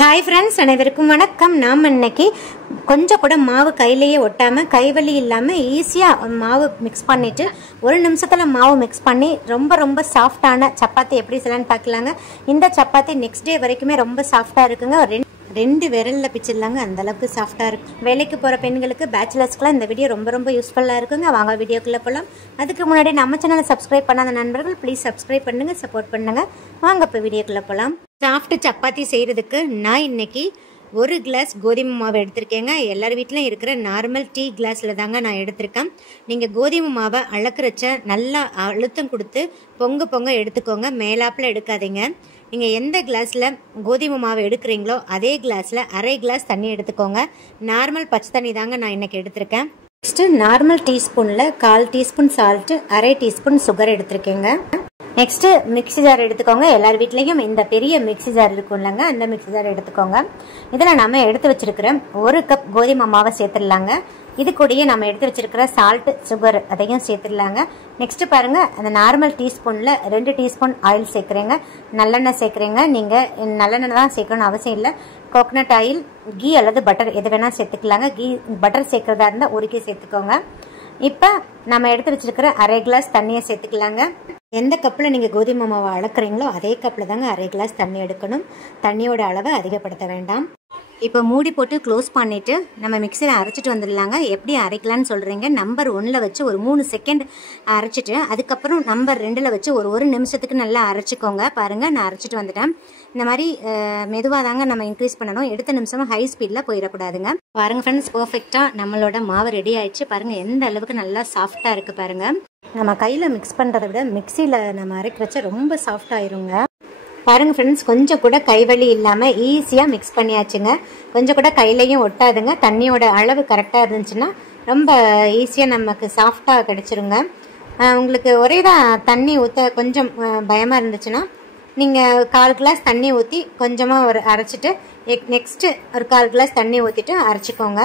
Hi friends, அனைவருக்கும் வணக்கம். நாம் இன்னைக்கு கொஞ்சம் கூட மாவு கையிலேயே ஒட்டாமல் கைவலி இல்லாமல் ஈஸியாக மாவு மிக்ஸ் பண்ணிவிட்டு ஒரு நிமிஷத்தில் மாவு மிக்ஸ் பண்ணி ரொம்ப சாஃப்டான சப்பாத்தி எப்படி செய்யலான்னு பார்க்கலாங்க. இந்த சப்பாத்தி நெக்ஸ்ட் டே வரைக்குமே ரொம்ப சாஃப்டாக இருக்குங்க. ரெண்டு விரலில் பிச்சிடலாங்க, அந்தளவுக்கு சாஃப்டாக இருக்கும். வேலைக்கு போகிற பெண்களுக்கு, பேச்சுலர்ஸ்க்குலாம் இந்த வீடியோ ரொம்ப யூஸ்ஃபுல்லாக இருக்குங்க. வாங்க வீடியோக்குள்ளே போகலாம். அதுக்கு முன்னாடி நம்ம சேனலை சப்ஸ்கிரைப் பண்ணாத நண்பர்கள் ப்ளீஸ் சப்ஸ்கிரைப் பண்ணுங்கள், சப்போர்ட் பண்ணுங்கள். வாங்க இப்போ வீடியோக்குள்ளே போகலாம். சாஃப்ட் சப்பாத்தி செய்கிறதுக்கு நான் இன்னைக்கு 1 கிளாஸ் கோதுமை மாவு எடுத்திருக்கேங்க. எல்லார் வீட்டிலும் இருக்கிற நார்மல் டீ கிளாஸில் தாங்க நான் எடுத்திருக்கேன். நீங்கள் கோதுமை மாவை அளக்குறச்ச நல்லா அழுத்தம் கொடுத்து பொங்க எடுத்துக்கோங்க, மேலாப்பில் எடுக்காதீங்க. நீங்கள் எந்த கிளாஸில் கோதுமை மாவு எடுக்கிறீங்களோ அதே கிளாஸில் அரை கிளாஸ் தண்ணி எடுத்துக்கோங்க. நார்மல் பச்சை தண்ணி தாங்க நான் இன்றைக்கி எடுத்திருக்கேன். நெக்ஸ்ட்டு நார்மல் டீஸ்பூனில் 1/4 டீஸ்பூன் சால்ட்டு, அரை டீஸ்பூன் சுகர் எடுத்திருக்கேங்க. நெக்ஸ்ட்டு மிக்ஸி ஜார் எடுத்துக்கோங்க. எல்லார் வீட்லேயும் இந்த பெரிய மிக்ஸி ஜார் இருக்கும் இல்லைங்க, அந்த மிக்ஸி ஜார் எடுத்துக்கோங்க. இதில் நம்ம எடுத்து வச்சிருக்கிற 1 கப் கோதுமை மாவை சேர்த்துடலாங்க. இது கூடயே நம்ம எடுத்து வச்சிருக்கிற சால்ட்டு, சுகர் அதையும் சேர்த்துடலாங்க. நெக்ஸ்ட் பாருங்கள், அந்த நார்மல் டீஸ்பூனில் 2 டீஸ்பூன் ஆயில் சேர்க்குறேங்க. நல்லெண்ணெய் சேர்க்குறேங்க. நீங்கள் நல்லெண்ணெய் தான் சேர்க்கணும்னு அவசியம் இல்லை. கோகனட் ஆயில், கீ அல்லது பட்டர் எது வேணால் சேர்த்துக்கலாங்க. பட்டர் சேர்க்குறதா இருந்தால் உருக்கி சேர்த்துக்கோங்க. இப்போ நம்ம எடுத்து வச்சிருக்கிற அரை கிளாஸ் தண்ணியை சேர்த்துக்கலாங்க. எந்த கப்பில் நீங்கள் கோதுமை மாவை அளக்குறீங்களோ அதே கப்பில் தாங்க அரை கிளாஸ் தண்ணி எடுக்கணும். தண்ணியோட அளவை அதிகப்படுத்த வேண்டாம். இப்போ மூடி போட்டு க்ளோஸ் பண்ணிவிட்டு நம்ம மிக்சியில் அரைச்சிட்டு வந்துடலாங்க. எப்படி அரைக்கலான்னு சொல்கிறீங்க. நம்பர் 1ல் வச்சு ஒரு 3 செகண்ட் அரைச்சிட்டு அதுக்கப்புறம் நம்பர் 2ல் வச்சு ஒரு நிமிஷத்துக்கு நல்லா அரைச்சிக்கோங்க. பாருங்கள், நான் அரைச்சிட்டு வந்துட்டேன். இந்த மாதிரி மெதுவாக தாங்க நம்ம இன்க்ரீஸ் பண்ணணும். எடுத்த நிமிஷமும் ஹை ஸ்பீடில் போயிடக்கூடாதுங்க. பாருங்கள் ஃப்ரெண்ட்ஸ், பர்ஃபெக்டாக நம்மளோட மாவு ரெடி ஆயிடுச்சு. பாருங்கள் எந்த அளவுக்கு நல்லா சாஃப்டாக இருக்குது பாருங்கள். நம்ம கையில் மிக்ஸ் பண்ணுறதை விட மிக்சியில் நம்ம அரைக்கிறச்ச ரொம்ப சாஃப்டாகிருங்க. பாருங்கள் ஃப்ரெண்ட்ஸ், கொஞ்சம் கூட கைவலி இல்லாமல் ஈஸியாக மிக்ஸ் பண்ணியாச்சுங்க. கொஞ்சம் கூட கையிலையும் ஒட்டாதுங்க. தண்ணியோட அளவு கரெக்டாக இருந்துச்சுன்னா ரொம்ப ஈஸியாக நமக்கு சாஃப்டாக கிடச்சிருங்க. உங்களுக்கு ஒரே தான் தண்ணி ஊற்ற கொஞ்சம் பயமாக இருந்துச்சுன்னா நீங்கள் 1/4 கிளாஸ் தண்ணி ஊற்றி கொஞ்சமாக அரைச்சிட்டு நெக்ஸ்ட்டு ஒரு 1/4 கிளாஸ் தண்ணி ஊற்றிட்டு அரைச்சிக்கோங்க.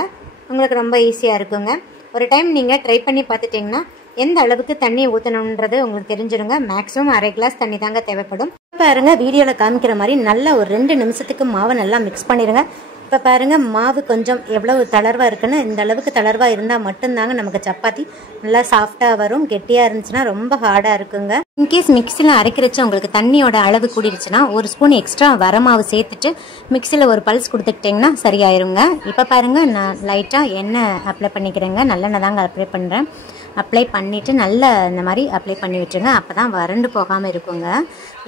உங்களுக்கு ரொம்ப ஈஸியாக இருக்குங்க. ஒரு டைம் நீங்கள் ட்ரை பண்ணி பார்த்துட்டிங்கன்னா எந்த அளவுக்கு தண்ணி ஊற்றணுன்றது உங்களுக்கு தெரிஞ்சிடுங்க. மேக்ஸிமம் அரை கிளாஸ் தண்ணி தாங்க தேவைப்படும். பாருங்க, வீடியோவில் காமிக்கிற மாதிரி நல்லா ஒரு 2 நிமிஷத்துக்கு மாவை நல்லா மிக்ஸ் பண்ணிடுங்க. இப்போ பாருங்கள், மாவு கொஞ்சம் எவ்வளவு தளர்வாக இருக்குன்னு. இந்த அளவுக்கு தளர்வாக இருந்தால் மட்டும்தாங்க நமக்கு சப்பாத்தி நல்லா சாஃப்டாக வரும். கெட்டியாக இருந்துச்சுன்னா ரொம்ப ஹார்டாக இருக்குங்க. இன்கேஸ் மிக்சியில் அரைக்கிறச்சு உங்களுக்கு தண்ணியோட அளவு கூடிருச்சுன்னா 1 ஸ்பூன் எக்ஸ்ட்ரா வரமாவு சேர்த்துட்டு மிக்சியில் ஒரு பல்ஸ் கொடுத்துக்கிட்டிங்கன்னா சரியாயிருங்க. இப்போ பாருங்கள், நான் லைட்டாக எண்ணெய் அப்ளை பண்ணிக்கிறேங்க. நல்லெண்ணெய் தாங்க அப்ளை பண்ணுறேன். அப்ளை பண்ணிவிட்டு நல்லா இந்த மாதிரி அப்ளை பண்ணி விட்டுருங்க. அப்போ தான் வறண்டு போகாமல் இருக்குங்க.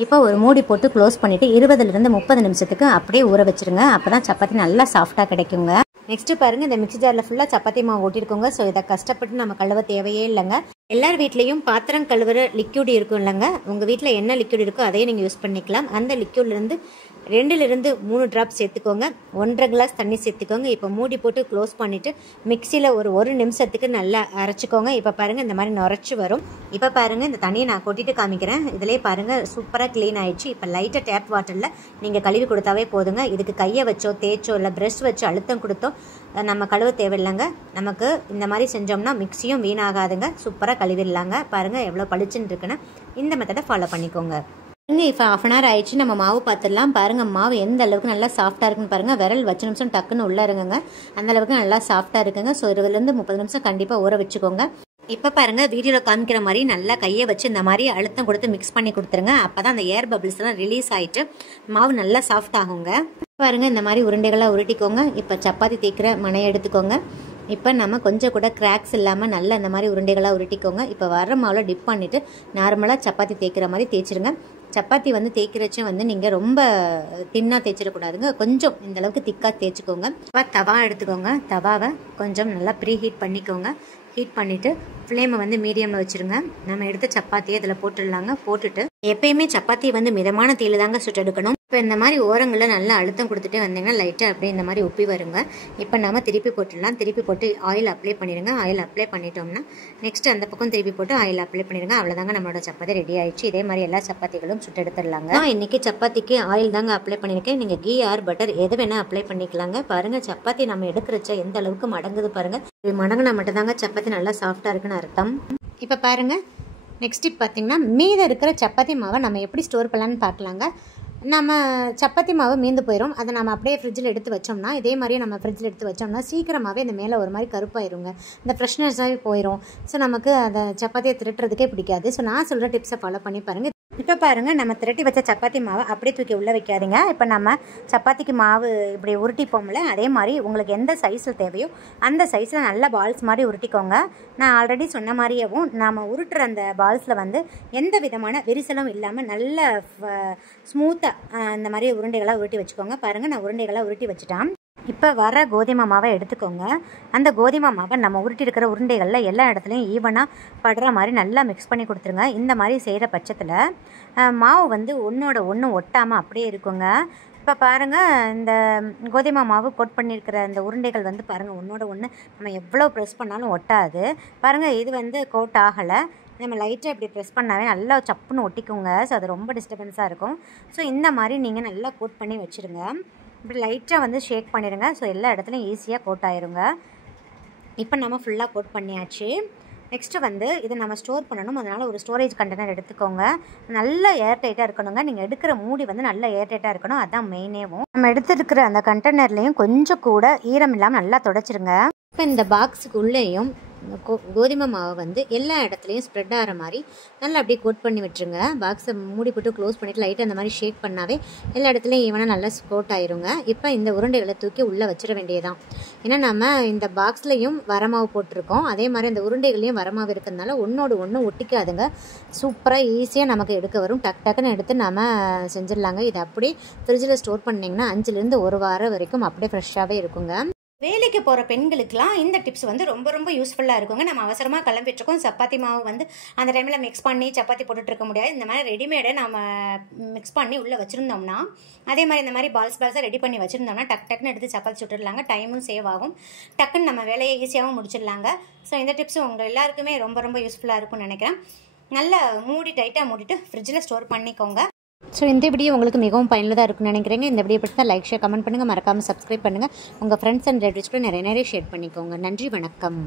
இப்போ ஒரு மூடி போட்டு க்ளோஸ் பண்ணிவிட்டு 20லிருந்து 30 நிமிஷத்துக்கு அப்படியே ஊற வச்சுருங்க. அப்போ தான் சப்பாத்தி நல்லா சாஃப்டாக கிடைக்குங்க. நெக்ஸ்ட்டு பாருங்கள், இந்த மிக்ஸி ஜாரில் ஃபுல்லாக சப்பாத்தி மாவு ஓட்டிருக்கோங்க. ஸோ இதை கஷ்டப்பட்டு நம்ம கழுவ தேவையே இல்லைங்க. எல்லார் வீட்லேயும் பாத்திரம் கழுவுற லிக்யூட் இருக்கும் இல்லைங்க. உங்கள் வீட்டில் என்ன லிக்யூட் இருக்கோ அதையும் நீங்கள் யூஸ் பண்ணிக்கலாம். அந்த லிக்யூட்லேருந்து 2லிருந்து 3 ட்ராப் சேர்த்துக்கோங்க. 1/2 கிளாஸ் தண்ணி சேர்த்துக்கோங்க. இப்போ மூடி போட்டு க்ளோஸ் பண்ணிவிட்டு மிக்சியில் ஒரு நிமிஷத்துக்கு நல்லா அரைச்சிக்கோங்க. இப்போ பாருங்கள், இந்த மாதிரி நுரைச்சி வரும். இப்போ பாருங்கள், இந்த தண்ணியை நான் கொட்டிட்டு காமிக்கிறேன். இதிலே பாருங்கள் சூப்பராக க்ளீன் ஆயிடுச்சு. இப்போ லைட்டாக டேப் வாட்டரில் நீங்கள் கழுவி கொடுத்தாவே போதுங்க. இதுக்கு கையை வச்சோ தேய்ச்சோ இல்லை ப்ரஷ் வச்சு அழுத்தம் கொடுத்தோ நம்ம கழுவ தேவையில்லைங்க. நமக்கு இந்த மாதிரி செஞ்சோம்னா மிக்சியும் வீணாகாதுங்க. சூப்பராக கழுவிடலாங்க. பாருங்கள் எவ்வளோ பளிச்சுன்னு இருக்குன்னு. இந்த மெத்தடை ஃபாலோ பண்ணிக்கோங்க. இப்போ 1/2 அன் ஹவர் ஆயிடுச்சு. நம்ம மாவு பார்த்துடலாம். பாருங்கள், மாவு எந்த அளவுக்கு நல்லா சாஃப்டாக இருக்குன்னு பாருங்கள். விரல் வச்ச நிமிஷம் டக்குன்னு உள்ளே இருங்குங்க. அந்த அளவுக்கு நல்லா சாஃப்டாக இருக்குங்க. ஸோ 20லிருந்து 30 நிமிஷம் கண்டிப்பாக ஊற வச்சுக்கோங்க. இப்போ பாருங்கள், வீடியோவில் காமிக்கிற மாதிரி நல்லா கையை வச்சு இந்த மாதிரி அழுத்தம் கொடுத்து மிக்ஸ் பண்ணி கொடுத்துருங்க. அப்போ தான் அந்த ஏர் பபிள்ஸ்லாம் ரிலீஸ் ஆகிட்டு மாவு நல்லா சாஃப்ட் ஆகுங்க. பாருங்கள், இந்த மாதிரி உருண்டைகளாக உருட்டிக்கோங்க. இப்போ சப்பாத்தி தேய்க்கிற மனையை எடுத்துக்கோங்க. இப்போ நம்ம கொஞ்சம் கூட கிராக்ஸ் இல்லாமல் நல்லா இந்த மாதிரி உருண்டைகளாக உருட்டிக்கோங்க. இப்போ வர மாவில் டிப் பண்ணிவிட்டு நார்மலாக சப்பாத்தி தேய்க்கிற மாதிரி தேய்ச்சிருங்க. சப்பாத்தி தேய்க்கிறச்சும் நீங்கள் ரொம்ப தின்னாக தேய்ச்சிடக்கூடாதுங்க. கொஞ்சம் இந்த அளவுக்கு திக்காக தேய்ச்சிக்கோங்க. தவா எடுத்துக்கோங்க. தவாவை கொஞ்சம் நல்லா ப்ரீ ஹீட் பண்ணிக்கோங்க. ஹீட் பண்ணிவிட்டு ஃப்ளேமை மீடியமில் வச்சுருங்க. நம்ம எடுத்து சப்பாத்தியை இதில் போட்டுடலாங்க. போட்டுட்டு எப்பயுமே சப்பாத்தி மிதமான தீயில் தாங்க சுட்டு எடுக்கணும். இப்போ இந்த மாதிரி ஓரங்களில் நல்லா அழுத்தம் கொடுத்துட்டு வந்தீங்கன்னா லைட்டாக அப்படியே இந்த மாதிரி உப்பி வருங்க. இப்போ நம்ம திருப்பி போட்டுடலாம். திருப்பி போட்டு ஆயில் அப்ளை பண்ணிடுங்க. ஆயில் அப்ளை பண்ணிட்டோம்னா நெக்ஸ்ட் அந்த பக்கம் திருப்பி போட்டு ஆயில் அப்ளை பண்ணிடுங்க. அவ்வளோதாங்க, நம்மளோட சப்பாத்தி ரெடி ஆயிடுச்சு. இதே மாதிரி எல்லா சப்பாத்திகளும் சுட்டு எடுத்துடலாங்க. நான் இன்றைக்கி சப்பாத்திக்கு ஆயில் தாங்க அப்ளை பண்ணியிருக்கேன். நீங்கள் கீ ஆர் பட்டர் எது வேணால் அப்ளை பண்ணிக்கலாங்க. பாருங்கள், சப்பாத்தி நம்ம எடுக்கிறச்ச எந்த அளவுக்கு மடங்குது பாருங்கள். மடங்குனா மட்டும்தாங்க சப்பாத்தி நல்லா சாஃப்டாக இருக்குன்னு அர்த்தம். இப்போ பாருங்கள், நெக்ஸ்ட் பார்த்தீங்கன்னா மீதம் இருக்கிற சப்பாத்தி மாவை நம்ம எப்படி ஸ்டோர் பண்ணலான்னு பார்க்கலாங்க. நம்ம சப்பாத்தி மாவு மீந்து போயிடும். அதை நம்ம அப்படியே ஃப்ரிட்ஜில் எடுத்து வச்சோம்னா, இதே மாதிரியே நம்ம ஃப்ரிட்ஜில் எடுத்து வச்சோம்னா சீக்கிரமாகவே இந்த மேலே ஒரு மாதிரி கருப்பாயிருங்க. இந்த ஃப்ரெஷ்னஸாகவே போயிடும். ஸோ நமக்கு அந்த சப்பாத்தியை திரட்டுறதுக்கே பிடிக்காது. ஸோ நான் சொல்கிற டிப்ஸை ஃபாலோ பண்ணி பாருங்கள். இப்போ பாருங்கள், நம்ம திரட்டி வச்ச சப்பாத்தி மாவை அப்படியே தூக்கி உள்ளே வைக்காதீங்க. இப்போ நம்ம சப்பாத்திக்கு மாவு இப்படி உருட்டிப்போம்ல, அதே மாதிரி உங்களுக்கு எந்த சைஸில் தேவையோ அந்த சைஸில் நல்ல பால்ஸ் மாதிரி உருட்டிக்கோங்க. நான் ஆல்ரெடி சொன்ன மாதிரியேவும் நம்ம உருட்டுற அந்த பால்ஸில் வந்து எந்த விதமான விரிசலும் இல்லாமல் நல்ல ஸ்மூத்தாக இந்த மாதிரி உருண்டைகளாக உருட்டி வச்சுக்கோங்க. பாருங்கள், நான் உருண்டைகளாக உருட்டி வச்சுட்டேன். இப்போ வர கோதுமை மாவை எடுத்துக்கோங்க. அந்த கோதுமை மாவை நம்ம உருட்டி இருக்கிற உருண்டைகளில் எல்லா இடத்துலையும் ஈவனாக படுற மாதிரி நல்லா மிக்ஸ் பண்ணி கொடுத்துருங்க. இந்த மாதிரி செய்கிற பட்சத்தில் மாவு வந்து ஒன்றோட ஒன்று ஒட்டாமல் அப்படியே இருக்குங்க. இப்போ பாருங்கள், இந்த கோதுமை மாவு கோட் பண்ணியிருக்கிற இந்த உருண்டைகள் வந்து பாருங்கள் ஒன்றோட ஒன்று நம்ம எவ்வளோ ப்ரெஸ் பண்ணாலும் ஒட்டாது. பாருங்கள், இது வந்து கோட் ஆகலை. நம்ம லைட்டாக இப்படி ப்ரெஸ் பண்ணாவே நல்லா சப்புன்னு ஒட்டிக்குங்க. ஸோ அது ரொம்ப டிஸ்டர்பன்ஸாக இருக்கும். ஸோ இந்த மாதிரி நீங்கள் நல்லா கோட் பண்ணி வச்சுருங்க. இப்படி லைட்டாக வந்து ஷேக் பண்ணிடுங்க. ஸோ எல்லா இடத்துலையும் ஈஸியாக கோட் ஆயிருங்க. இப்போ நம்ம ஃபுல்லாக கோட் பண்ணியாச்சு. நெக்ஸ்ட்டு வந்து இதை நம்ம ஸ்டோர் பண்ணணும். அதனால் ஒரு ஸ்டோரேஜ் கண்டெய்னர் எடுத்துக்கோங்க. நல்லா ஏர் டைட்டாக இருக்கணுங்க. நீங்கள் எடுக்கிற மூடி வந்து நல்லா ஏர் டைட்டாக இருக்கணும். அதுதான் மெயினேவும். நம்ம எடுத்துருக்கிற அந்த கண்டெய்னர்லேயும் கொஞ்சம் கூட ஈரம் இல்லாமல் நல்லா துடைச்சிருங்க. இப்போ இந்த பாக்ஸுக்கு உள்ளேயும் கோதுமை மாவை வந்து எல்லா இடத்துலையும் ஸ்ப்ரெட் ஆகிற மாதிரி நல்லா அப்படியே கோட் பண்ணி விட்டுருங்க. பாக்ஸை மூடி போட்டு க்ளோஸ் பண்ணிவிட்டு லைட்டாக அந்த மாதிரி ஷேக் பண்ணாவே எல்லா இடத்துலையும் ஈவனாக நல்லா கோட் ஆயிருங்க. இப்போ இந்த உருண்டைகளை தூக்கி உள்ளே வச்சிட வேண்டியதான். ஏன்னா நம்ம இந்த பாக்ஸ்லையும் வரமாவு போட்டிருக்கோம். அதே மாதிரி இந்த உருண்டைகளையும் வரமாவு இருக்கிறதுனால ஒன்றோடு ஒன்று ஒட்டிக்காதுங்க. சூப்பராக ஈஸியாக நமக்கு எடுக்க வரும். டக்குன்னு எடுத்து நம்ம செஞ்சிடலாங்க. இதை அப்படியே ஃப்ரிட்ஜில் ஸ்டோர் பண்ணிங்கன்னா 5லேருந்து 1 வாரம் வரைக்கும் அப்படியே ஃப்ரெஷ்ஷாகவே இருக்குங்க. வேலைக்கு போகிற பெண்களுக்கெலாம் இந்த டிப்ஸ் வந்து ரொம்ப ரொம்ப யூஸ்ஃபுல்லாக இருக்குங்க. நம்ம அவசரமாக கிளம்பிட்டுருக்கோம். சப்பாத்தி மாவு வந்து அந்த டைமில் மிக்ஸ் பண்ணி சப்பாத்தி போட்டுட்ருக்க முடியாது. இந்த மாதிரி ரெடிமேடை நம்ம மிக்ஸ் பண்ணி உள்ளே வச்சுருந்தோம்னா, அதே மாதிரி இந்த மாதிரி பால்ஸாக ரெடி பண்ணி வச்சுருந்தோம்னா டக்குன்னு எடுத்து சப்பாத்தி சுட்டுடலாங்க. டைமும் சேவ் ஆகும். டக்குன்னு நம்ம வேலையை ஈஸியாகவும் முடிச்சிடலாங்க. ஸோ இந்த டிப்ஸ் உங்கள் எல்லாருக்குமே ரொம்ப ரொம்ப யூஸ்ஃபுல்லாக இருக்கும்னு நினைக்கிறேன். நல்லா டைட்டாக மூடிட்டு ஃப்ரிட்ஜில் ஸ்டோர் பண்ணிக்கோங்க. ஸோ இந்த வீடியோ உங்களுக்கு மிகவும் பயனுள்ளதாக இருக்குன்னு நினைக்கிறேங்க. இந்த வீடியோ பிடிச்சா லைக், ஷேர், கமெண்ட் பண்ணுங்கள். மறக்காமல் சப்ஸ்கிரைப் பண்ணுங்கள். உங்கள் ஃப்ரெண்ட்ஸ் அண்ட் ரிலேட்டிவ்ஸ் கூட நிறைய ஷேர் பண்ணிக்கோங்க. நன்றி, வணக்கம்.